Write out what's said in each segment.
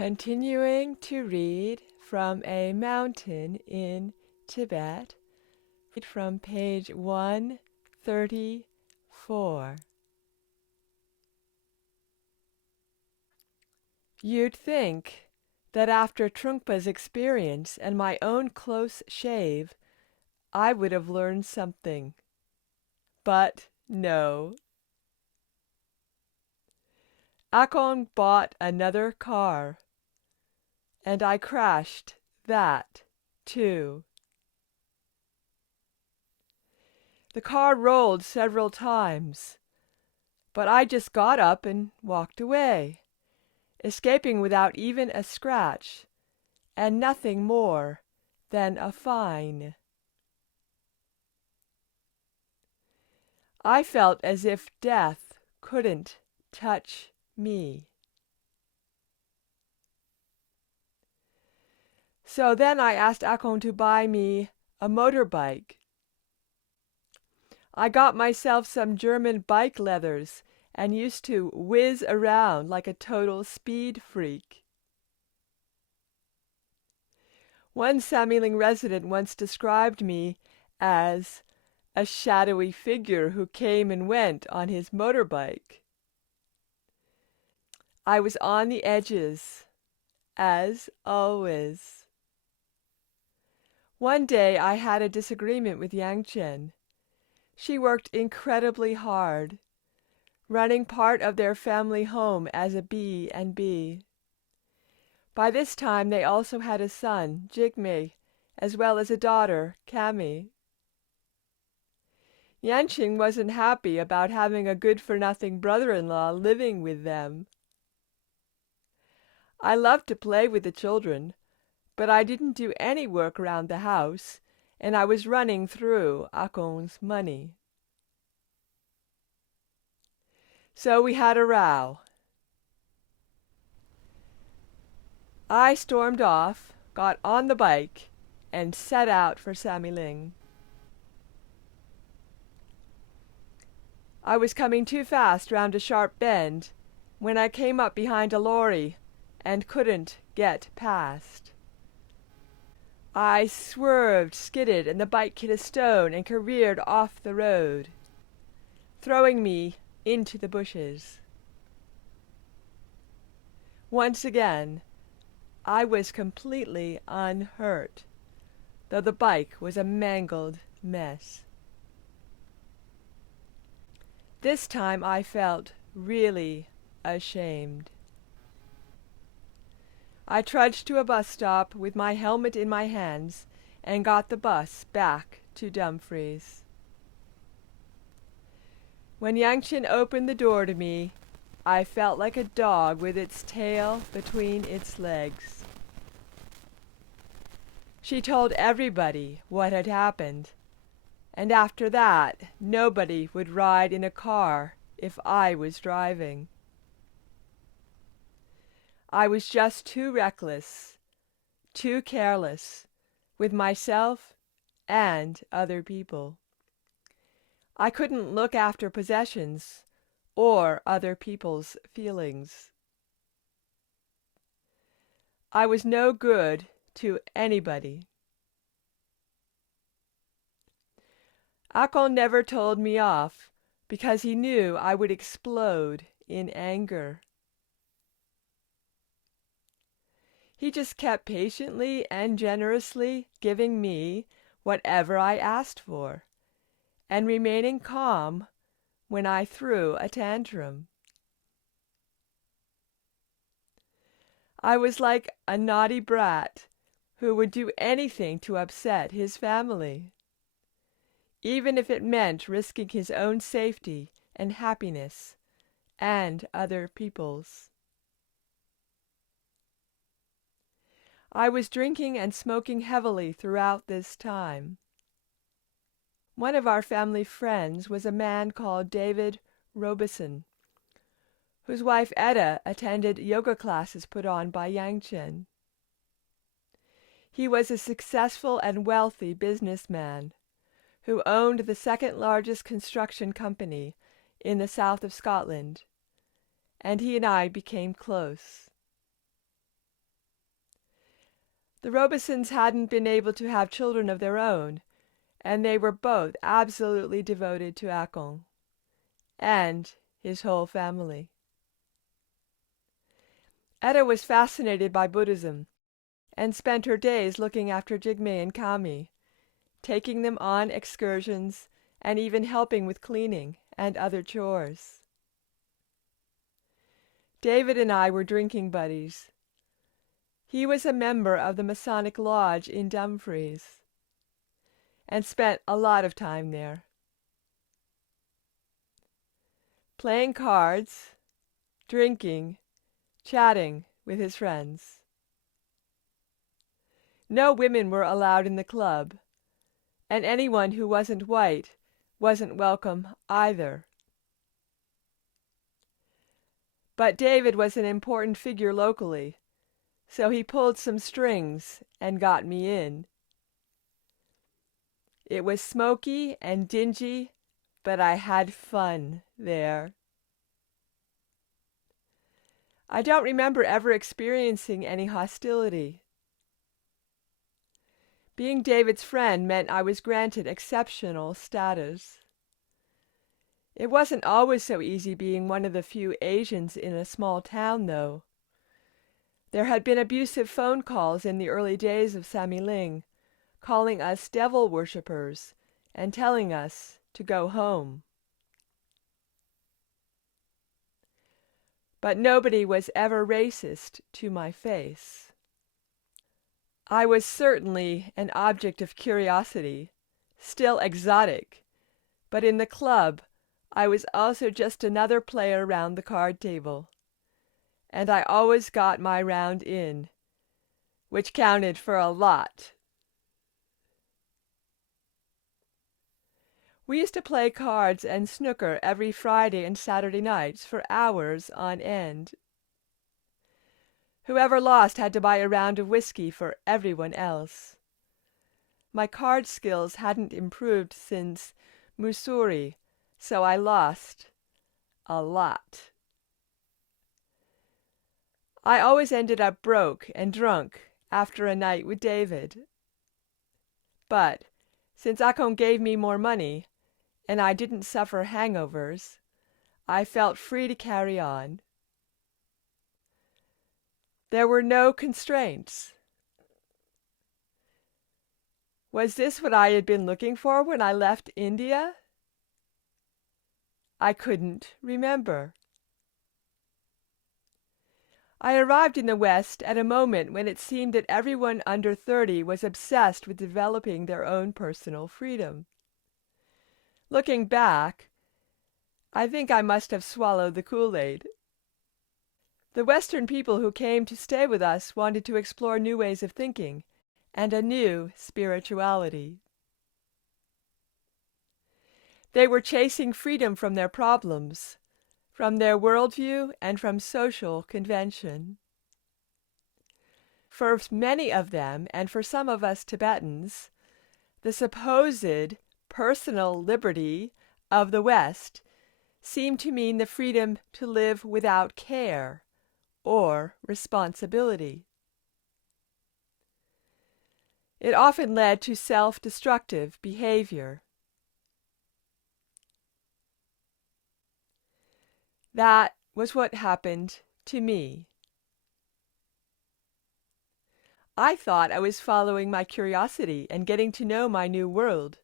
Continuing to read from A Mountain in Tibet, from page 134. You'd think that after Trungpa's experience and my own close shave, I would have learned something. But no. Akon bought another car, and I crashed that too. The car rolled several times, but I just got up and walked away, escaping without even a scratch, and nothing more than a fine. I felt as if death couldn't touch me. So then I asked Akon to buy me a motorbike. I got myself some German bike leathers and used to whiz around like a total speed freak. One Samiling resident once described me as a shadowy figure who came and went on his motorbike. I was on the edges, as always. One day I had a disagreement with Yangchen. She worked incredibly hard, running part of their family home as a B&B. By this time they also had a son, Jigme, as well as a daughter, Kami. Yanqing wasn't happy about having a good-for-nothing brother-in-law living with them. I loved to play with the children, but I didn't do any work around the house, and I was running through Akon's money. So we had a row. I stormed off, got on the bike, and set out for Samiling. I was coming too fast round a sharp bend when I came up behind a lorry and couldn't get past. I swerved, skidded, and the bike hit a stone and careered off the road, throwing me into the bushes. Once again, I was completely unhurt, though the bike was a mangled mess. This time I felt really ashamed. I trudged to a bus stop with my helmet in my hands and got the bus back to Dumfries. When Yangchen opened the door to me, I felt like a dog with its tail between its legs. She told everybody what had happened, and after that nobody would ride in a car if I was driving. I was just too reckless, too careless, with myself and other people. I couldn't look after possessions or other people's feelings. I was no good to anybody. Akon never told me off because he knew I would explode in anger. He just kept patiently and generously giving me whatever I asked for, and remaining calm when I threw a tantrum. I was like a naughty brat who would do anything to upset his family, even if it meant risking his own safety and happiness and other people's. I was drinking and smoking heavily throughout this time. One of our family friends was a man called David Robeson, whose wife Etta attended yoga classes put on by Yangchen. He was a successful and wealthy businessman who owned the second largest construction company in the south of Scotland, and he and I became close. The Robesons hadn't been able to have children of their own, and they were both absolutely devoted to Akon and his whole family. Etta was fascinated by Buddhism and spent her days looking after Jigme and Kami, taking them on excursions and even helping with cleaning and other chores. David and I were drinking buddies. He was a member of the Masonic Lodge in Dumfries and spent a lot of time there, playing cards, drinking, chatting with his friends. No women were allowed in the club, and anyone who wasn't white wasn't welcome either. But David was an important figure locally, so he pulled some strings and got me in. It was smoky and dingy, but I had fun there. I don't remember ever experiencing any hostility. Being David's friend meant I was granted exceptional status. It wasn't always so easy being one of the few Asians in a small town, though. There had been abusive phone calls in the early days of Samiling, calling us devil worshippers and telling us to go home. But nobody was ever racist to my face. I was certainly an object of curiosity, still exotic, but in the club I was also just another player round the card table, and I always got my round in, which counted for a lot. We used to play cards and snooker every Friday and Saturday nights for hours on end. Whoever lost had to buy a round of whiskey for everyone else. My card skills hadn't improved since Mussoorie, so I lost a lot. I always ended up broke and drunk after a night with David. But since Akon gave me more money, and I didn't suffer hangovers, I felt free to carry on. There were no constraints. Was this what I had been looking for when I left India? I couldn't remember. I arrived in the West at a moment when it seemed that everyone under 30 was obsessed with developing their own personal freedom. Looking back, I think I must have swallowed the Kool-Aid. The Western people who came to stay with us wanted to explore new ways of thinking and a new spirituality. They were chasing freedom from their problems, from their worldview, and from social convention. For many of them, and for some of us Tibetans, the supposed personal liberty of the West seemed to mean the freedom to live without care or responsibility. It often led to self-destructive behavior. That was what happened to me. I thought I was following my curiosity and getting to know my new world,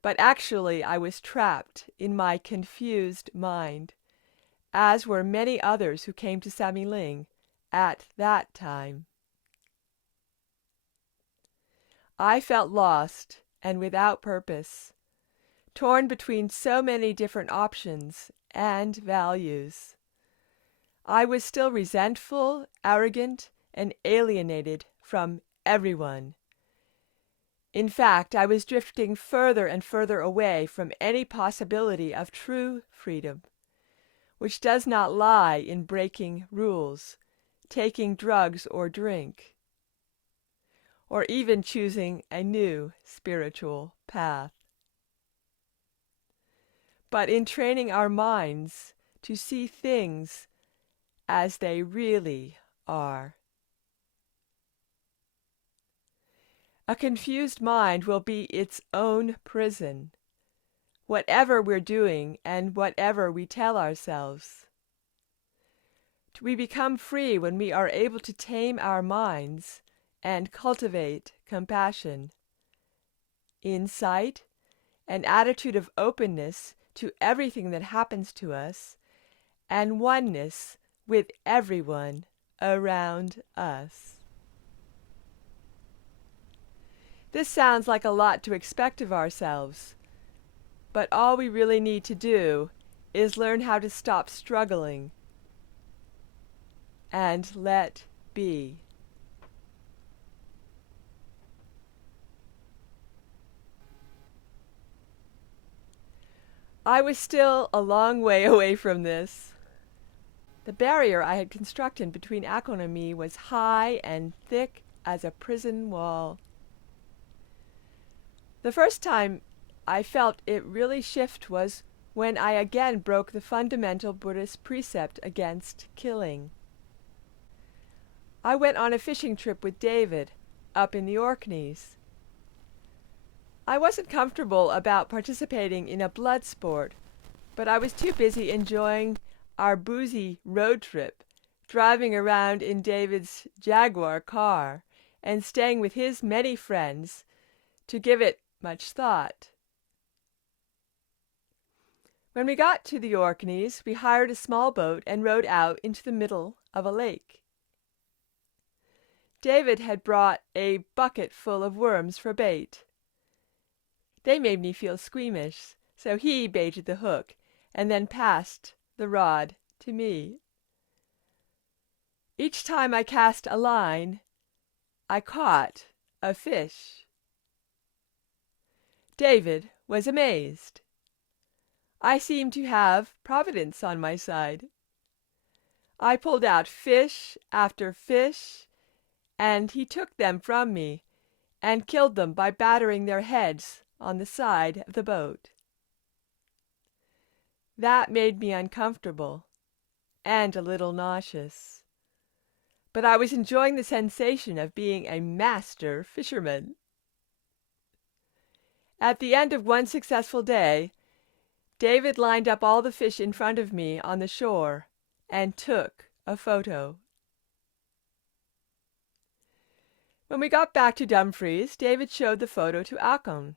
but actually I was trapped in my confused mind, as were many others who came to Samiling at that time. I felt lost and without purpose, torn between so many different options and values. I was still resentful, arrogant, and alienated from everyone. In fact, I was drifting further and further away from any possibility of true freedom, which does not lie in breaking rules, taking drugs or drink, or even choosing a new spiritual path, but in training our minds to see things as they really are. A confused mind will be its own prison, whatever we're doing and whatever we tell ourselves. We become free when we are able to tame our minds and cultivate compassion, insight, an attitude of openness to everything that happens to us, and oneness with everyone around us. This sounds like a lot to expect of ourselves, but all we really need to do is learn how to stop struggling and let be. I was still a long way away from this. The barrier I had constructed between Akon and me was high and thick as a prison wall. The first time I felt it really shift was when I again broke the fundamental Buddhist precept against killing. I went on a fishing trip with David up in the Orkneys. I wasn't comfortable about participating in a blood sport, but I was too busy enjoying our boozy road trip, driving around in David's Jaguar car and staying with his many friends, to give it much thought. When we got to the Orkneys, we hired a small boat and rowed out into the middle of a lake. David had brought a bucket full of worms for bait. They made me feel squeamish, so he baited the hook and then passed the rod to me. Each time I cast a line, I caught a fish. David was amazed. I seemed to have Providence on my side. I pulled out fish after fish, and he took them from me and killed them by battering their heads on the side of the boat. That made me uncomfortable and a little nauseous, but I was enjoying the sensation of being a master fisherman. At the end of one successful day, David lined up all the fish in front of me on the shore and took a photo. When we got back to Dumfries, David showed the photo to Akon,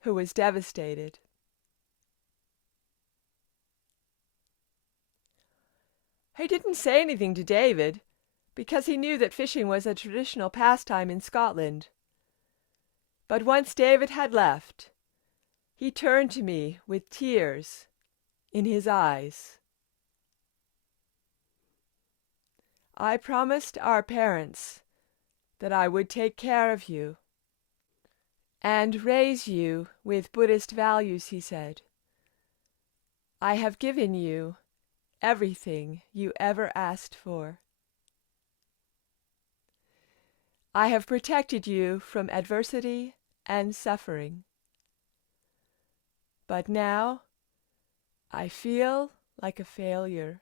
who was devastated. I didn't say anything to David, because he knew that fishing was a traditional pastime in Scotland. But once David had left, he turned to me with tears in his eyes. I promised our parents that I would take care of you and raise you with Buddhist values, he said. I have given you everything you ever asked for. I have protected you from adversity and suffering. But now I feel like a failure.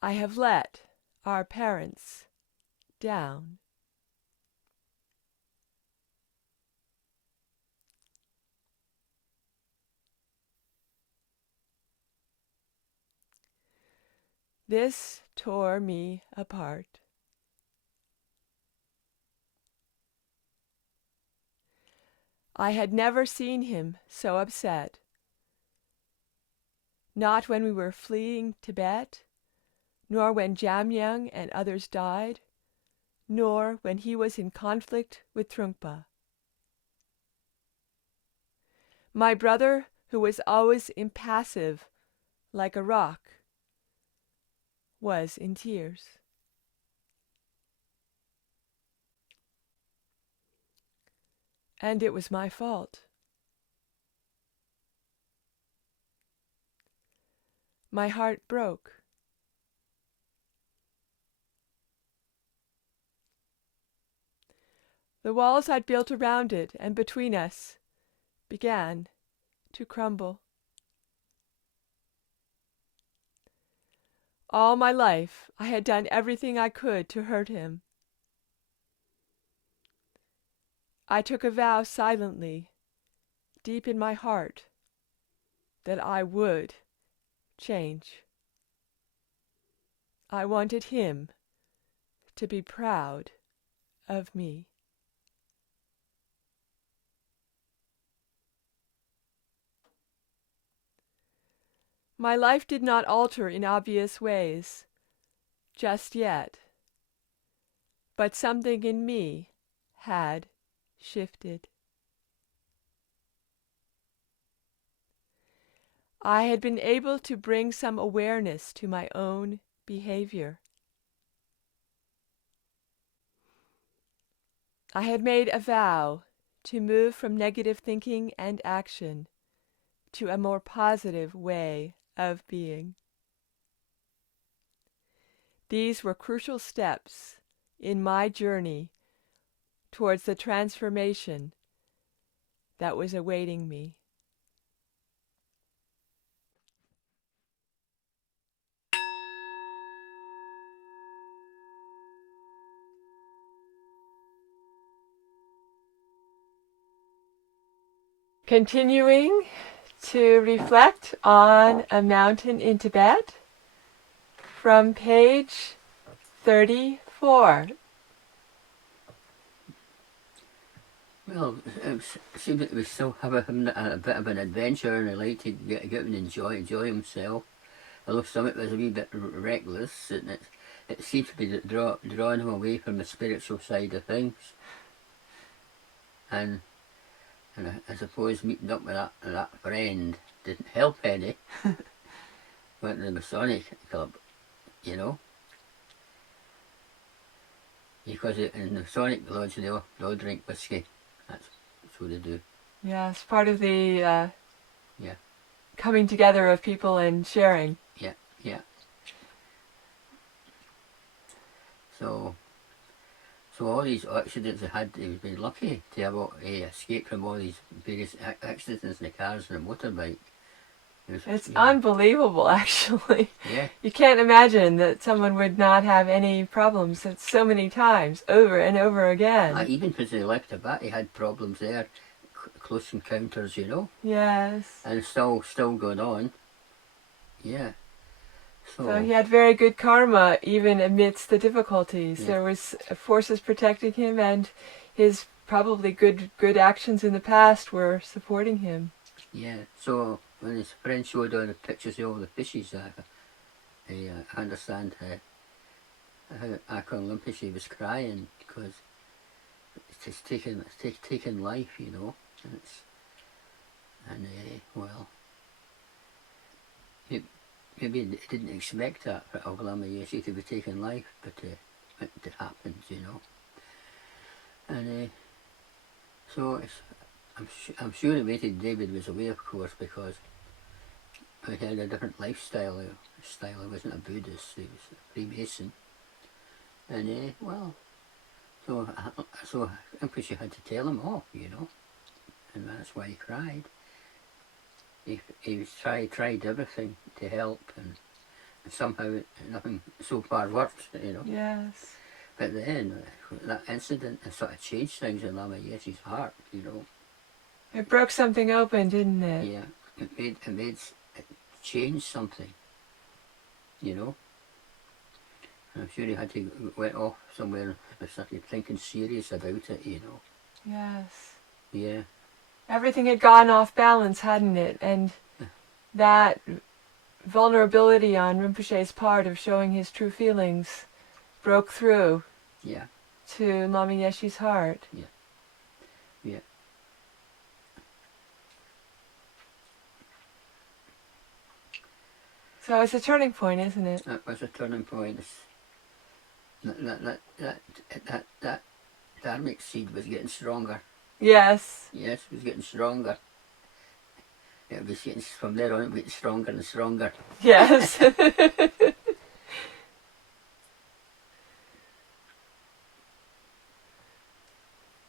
I have let our parents down. This tore me apart. I had never seen him so upset. Not when we were fleeing Tibet, nor when Jamyang and others died, nor when he was in conflict with Trungpa. My brother, who was always impassive like a rock, was in tears. And it was my fault. My heart broke. The walls I'd built around it and between us began to crumble. All my life I had done everything I could to hurt him. I took a vow silently, deep in my heart, that I would change. I wanted him to be proud of me. My life did not alter in obvious ways, just yet, but something in me had shifted. I had been able to bring some awareness to my own behavior. I had made a vow to move from negative thinking and action to a more positive way of being. These were crucial steps in my journey towards the transformation that was awaiting me. Continuing to reflect on a mountain in Tibet from page 34. Well, it seemed that he was still having a bit of an adventure, and he liked to get out and enjoy himself. Although some of it was a wee bit reckless, and it seemed to be drawing him away from the spiritual side of things. And I suppose meeting up with that friend didn't help any. Went to the Masonic Club, you know. Because in the Masonic Lodge they all drink whiskey. That's what they do. Yes, part of the coming together of people and sharing. Yeah. So all these accidents he's been lucky to have escaped from all these various accidents in the cars and the motorbike. It's unbelievable, actually. Yeah. You can't imagine that someone would not have any problems so many times, over and over again. Even since he left Tibet, he had problems there, close encounters, you know. Yes. And still going on. Yeah. So he had very good karma even amidst the difficulties. Yeah. There was forces protecting him, and his probably good actions in the past were supporting him. Yeah. So when his friend showed all the pictures of all the fishes, I understand how Akon Rinpoche was crying because it's taken life, you know, well. Maybe they didn't expect that of Lama Yeshe to be taking life, but it happens, you know. And so I'm sure the way that David was away, of course, because he had a different lifestyle. He wasn't a Buddhist; he was a Freemason. And so Rinpoche had to tell him off, you know, and that's why he cried. He was tried everything to help, and somehow nothing so far worked, you know. Yes. But then that incident sort of changed things in Lama Yeshe's heart, you know. It broke something open, didn't it? Yeah, it changed something, you know. And I'm sure he had to went off somewhere and started thinking serious about it, you know. Yes. Yeah. Everything had gone off balance, hadn't it? And that vulnerability on Rinpoche's part of showing his true feelings broke through to Lama Yeshe's heart. Yeah. So it's a turning point, isn't it? That was a turning point. That dharmic seed was getting stronger. Yes. Yes, it was getting stronger. It was getting, from there on, it was getting stronger and stronger. Yes.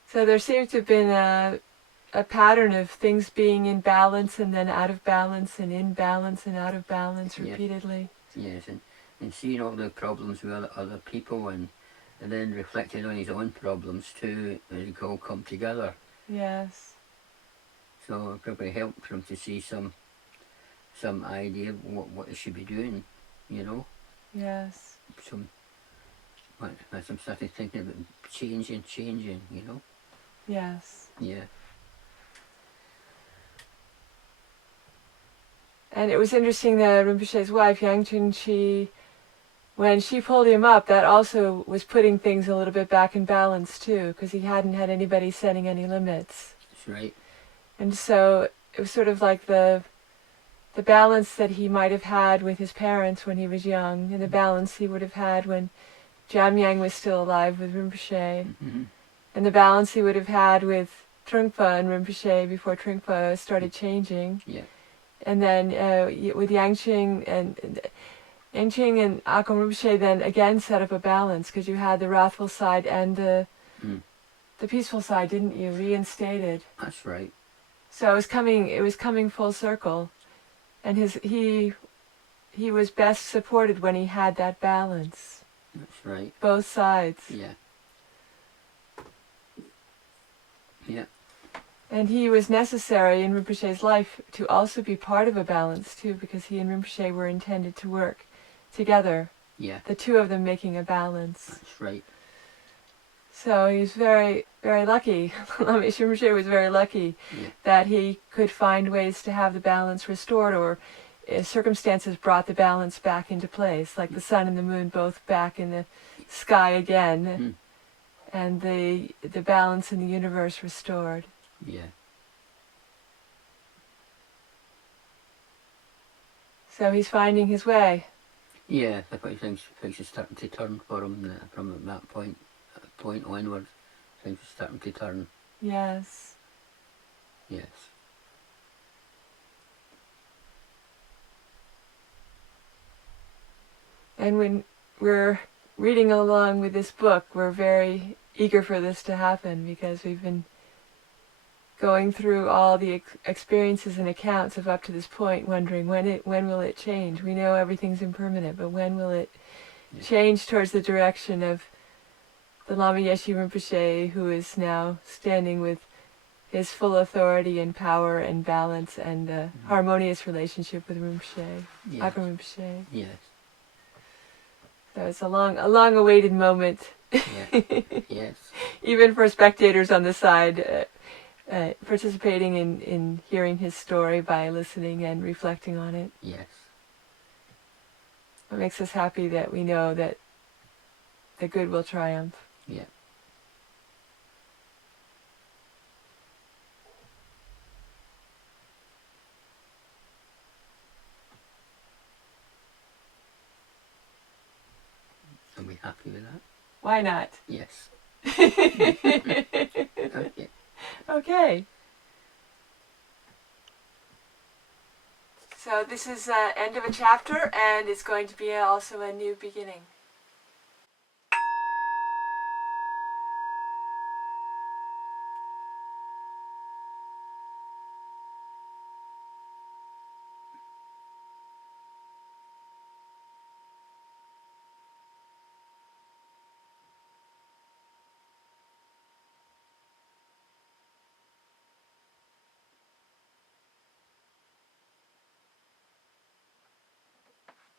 So there seems to have been a pattern of things being in balance and then out of balance and in balance and out of balance repeatedly. Yes, and seeing all the problems with other people, and then reflecting on his own problems too, and it all come together. Yes. So it probably helped for him to see some idea of what he should be doing, you know. Yes. As I'm started thinking about changing, you know. Yes. Yeah. And it was interesting that Rinpoche's wife, Yangchen, when she pulled him up, that also was putting things a little bit back in balance too, because he hadn't had anybody setting any limits. That's right. And so it was sort of like the balance that he might have had with his parents when he was young, and the balance he would have had when Jamyang was still alive with Rinpoche, Mm-hmm. and the balance he would have had with Trungpa and Rinpoche before Trungpa started changing. Yeah. And then with Yangqing and Akam Rinpoche then again set up a balance, because you had the wrathful side and the peaceful side, didn't you? Reinstated. That's right. So it was coming full circle, and he was best supported when he had that balance. That's right. Both sides. Yeah. Yeah. And he was necessary in Rinpoche's life to also be part of a balance too, because he and Rinpoche were intended to work together. Yeah. The two of them making a balance. That's right. So he was very, very lucky. Lama Yeshe Rinpoche was very lucky that he could find ways to have the balance restored, or circumstances brought the balance back into place, like the sun and the moon both back in the sky again, and the balance in the universe restored. Yeah. So he's finding his way. Yeah, I think things are starting to turn for him from that point onwards. Things are starting to turn. Yes. Yes. And when we're reading along with this book, we're very eager for this to happen, because we've been going through all the experiences and accounts of up to this point, wondering when will it change. We know everything's impermanent, but when will it change towards the direction of the Lama Yeshe Rinpoche, who is now standing with his full authority and power and balance and harmonious relationship with Rinpoche, Akam Rinpoche. Yes. So it's a long-awaited moment. Yeah. Yes. Even for spectators on the side, participating in hearing his story by listening and reflecting on it. Yes. It makes us happy that we know that the good will triumph. Yeah. Are we happy with that? Why not? Yes. Okay. Okay. So this is end of a chapter, and it's going to be also a new beginning.